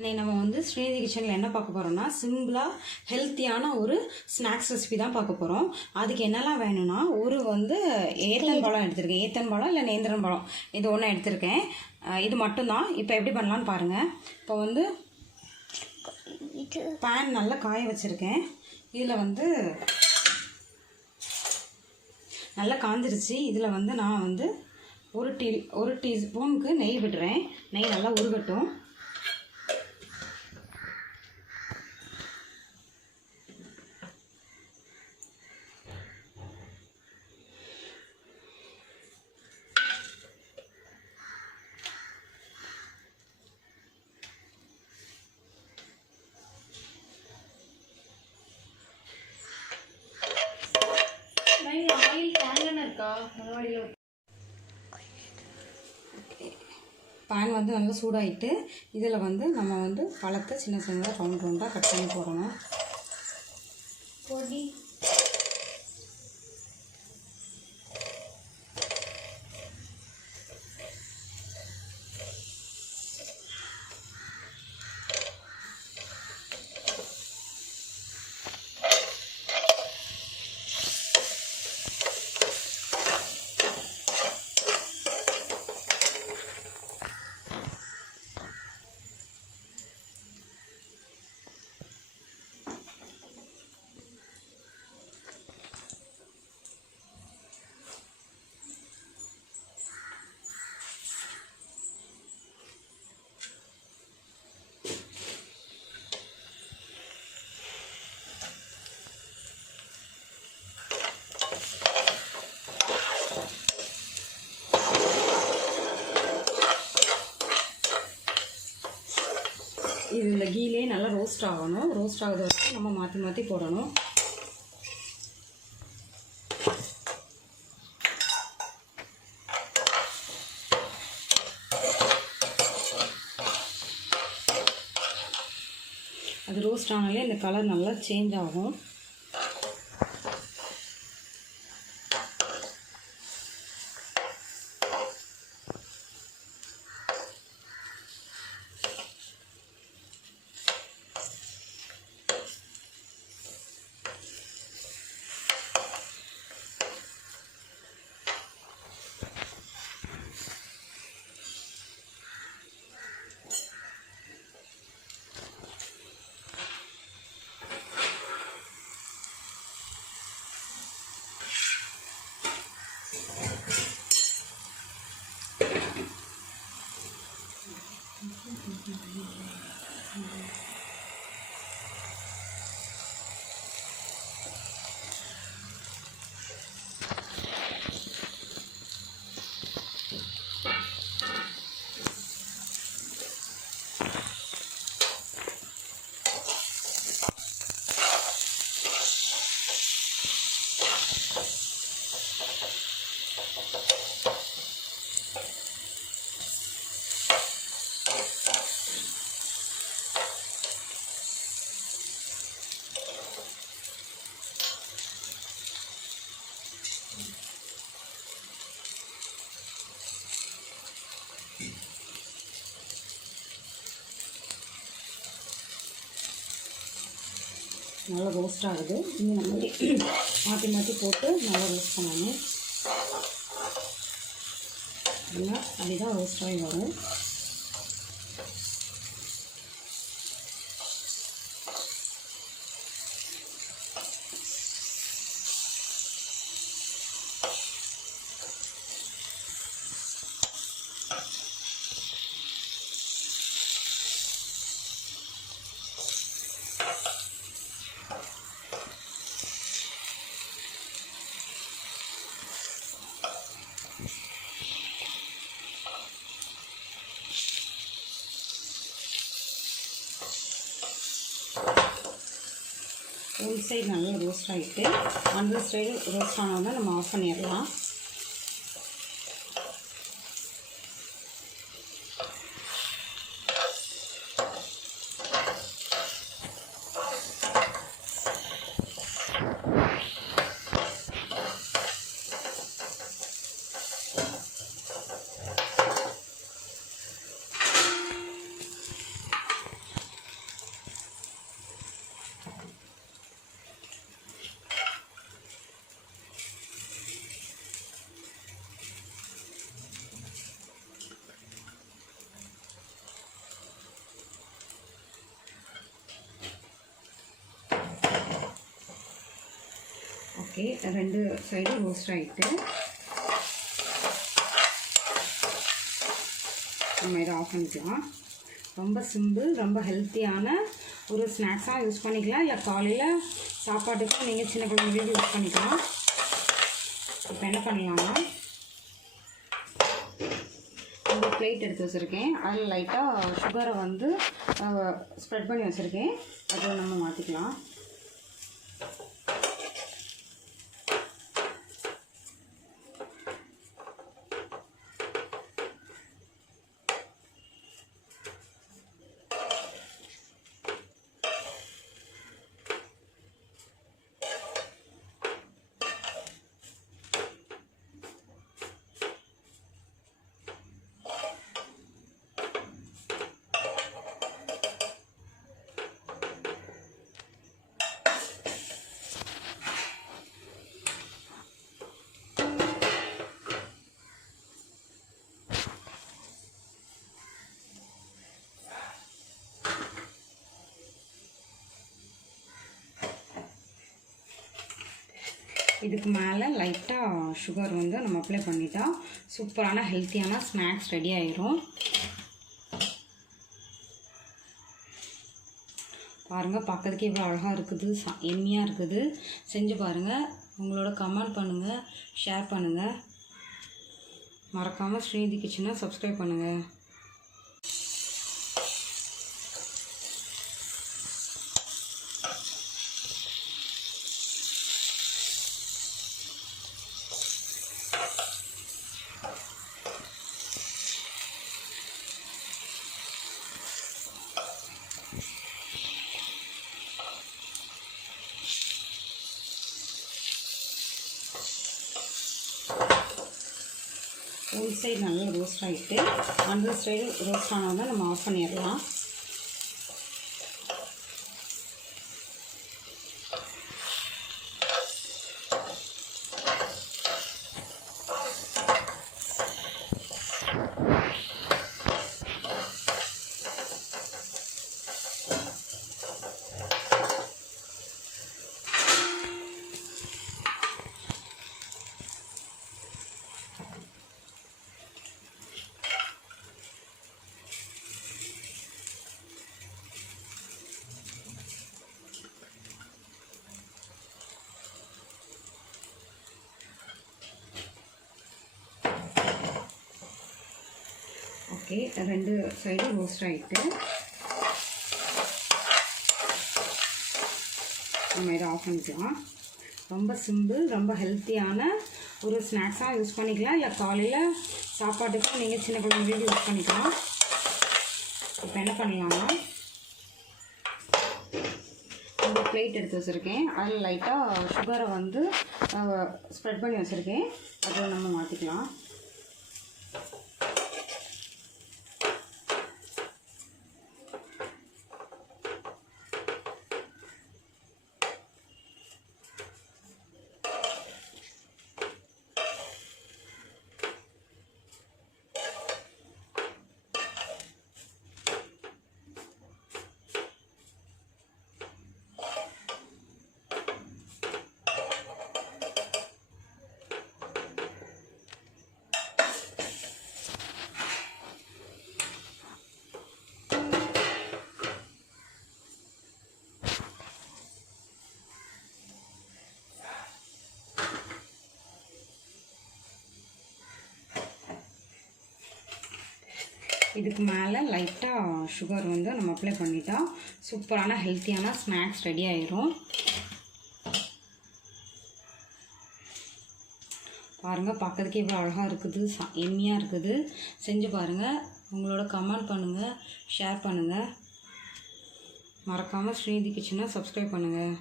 இன்னைக்கு நம்ம வந்து ஸ்ரீநிதி கிச்சனில் என்ன பார்க்க போகிறோம்னா சிம்பிளாக ஹெல்த்தியான ஒரு ஸ்நாக்ஸ் ரெசிபி தான் பார்க்க போகிறோம். அதுக்கு என்னெல்லாம் வேணும்னா ஒரு வந்து ஏத்தன் பழம் எடுத்திருக்கேன். ஏத்தன் பழம் இல்லை நேந்திரன் பழம் இது ஒன்று எடுத்திருக்கேன். இது மட்டும்தான். இப்போ எப்படி பண்ணலான்னு பாருங்கள். இப்போ வந்து பேன் நல்லா காய வச்சுருக்கேன். இதில் வந்து நல்லா காஞ்சிருச்சு. இதில் வந்து நான் வந்து ஒரு டீஸ்பூனுக்கு நெய் விடுறேன். நெய் நல்லா உருகட்டும். பேன் வந்து நல்லா சூடாகிட்டு இதில் வந்து நம்ம வந்து பழத்தை சின்ன சின்னதாக ரவுண்ட் ரவுண்டாக கட் பண்ணி போடணும். பொடி இது இந்த கீலே நல்லா ரோஸ்ட் ஆகணும். ரோஸ்ட் ஆகுது வரைக்கும் நம்ம மாற்றி மாற்றி போடணும். அது ரோஸ்ட் ஆனாலே இந்த கலர் நல்லா சேஞ்ச் ஆகும். நல்லா ரோஸ்ட் ஆகுது. இன்னும் நம்ம மாற்றி மாற்றி போட்டு நல்லா ரோஸ்ட் பண்ணணும். அப்படின்னா அப்படிதான் ரோஸ்ட் ஆகி வரும். ஒரு சைடு நல்லா ரோஸ்ட் ஆகிட்டு அந்த சைடு ரோஸ்ட் ஆனால் நம்ம ஆஃப் பண்ணிடலாம். ஓகே, 2 சைடும் ரோஸ்ட் ஆகிட்டு நம்ம இதை ஆஃப் பண்ணிக்கலாம். ரொம்ப சிம்பிள், ரொம்ப ஹெல்த்தியான ஒரு ஸ்நாக்ஸாக யூஸ் பண்ணிக்கலாம். இல்லை காலையில் சாப்பாட்டுக்கும் நீங்கள் சின்ன குழந்தைங்களுக்கு யூஸ் பண்ணிக்கலாம். இப்போ என்ன பண்ணலாம்னா, ஒரு பிளேட் எடுத்து வச்சுருக்கேன். அதில் லைட்டாக சுகரை வந்து ஸ்ப்ரெட் பண்ணி வச்சுருக்கேன். அதை நம்ம மாற்றிக்கலாம். இதுக்கு மேலே லைட்டாக சுகர் வந்து நம்ம அப்ளை பண்ணிட்டா சூப்பரான ஹெல்த்தியான ஸ்நாக்ஸ் ரெடி ஆயிரும். பாருங்கள், பார்க்கறதுக்கு இவ்வளோ அழகாக இருக்குது, எம்மியாக இருக்குது. செஞ்சு பாருங்கள். உங்களோட கமெண்ட் பண்ணுங்கள், ஷேர் பண்ணுங்கள். மறக்காமல் ஸ்ரீநிதி கிச்சனை சப்ஸ்கிரைப் பண்ணுங்கள். ஒரு சைடு நல்லா ரோஸ்ட் ஆகிட்டு அந்த சைடு ரோஸ்ட் ஆனதை நம்ம ஆஃப் பண்ணிடலாம். ஓகே, 2 சைடும் ரோஸ்ட் ஆகிட்டு நம்ம இதை ஆஃப் பண்ணிக்கலாம். ரொம்ப சிம்பிள், ரொம்ப ஹெல்த்தியான ஒரு ஸ்நாக்ஸாக யூஸ் பண்ணிக்கலாம். இல்லை காலையில் சாப்பாட்டுக்கும் நீங்கள் சின்ன குழந்தைங்களுக்கு யூஸ் பண்ணிக்கலாம். இப்போ என்ன பண்ணலாம்னா, ஒரு பிளேட் எடுத்து வச்சுருக்கேன். அதில் லைட்டாக சுகரை வந்து ஸ்ப்ரெட் பண்ணி வச்சுருக்கேன். அதை நம்ம மாற்றிக்கலாம். இதுக்கு மேலே லைட்டாக சுகர் வந்து நம்ம அப்ளை பண்ணிட்டா சூப்பரான ஹெல்த்தியான ஸ்நாக்ஸ் ரெடி ஆயிரும். பாருங்கள், பார்க்கறதுக்கு இவ்வளோ அழகாக இருக்குது, எம்மியாக இருக்குது. செஞ்சு பாருங்கள். உங்களோட கமெண்ட் பண்ணுங்கள், ஷேர் பண்ணுங்கள். மறக்காமல் ஸ்ரீநிதி கிச்சனை சப்ஸ்கிரைப் பண்ணுங்கள்.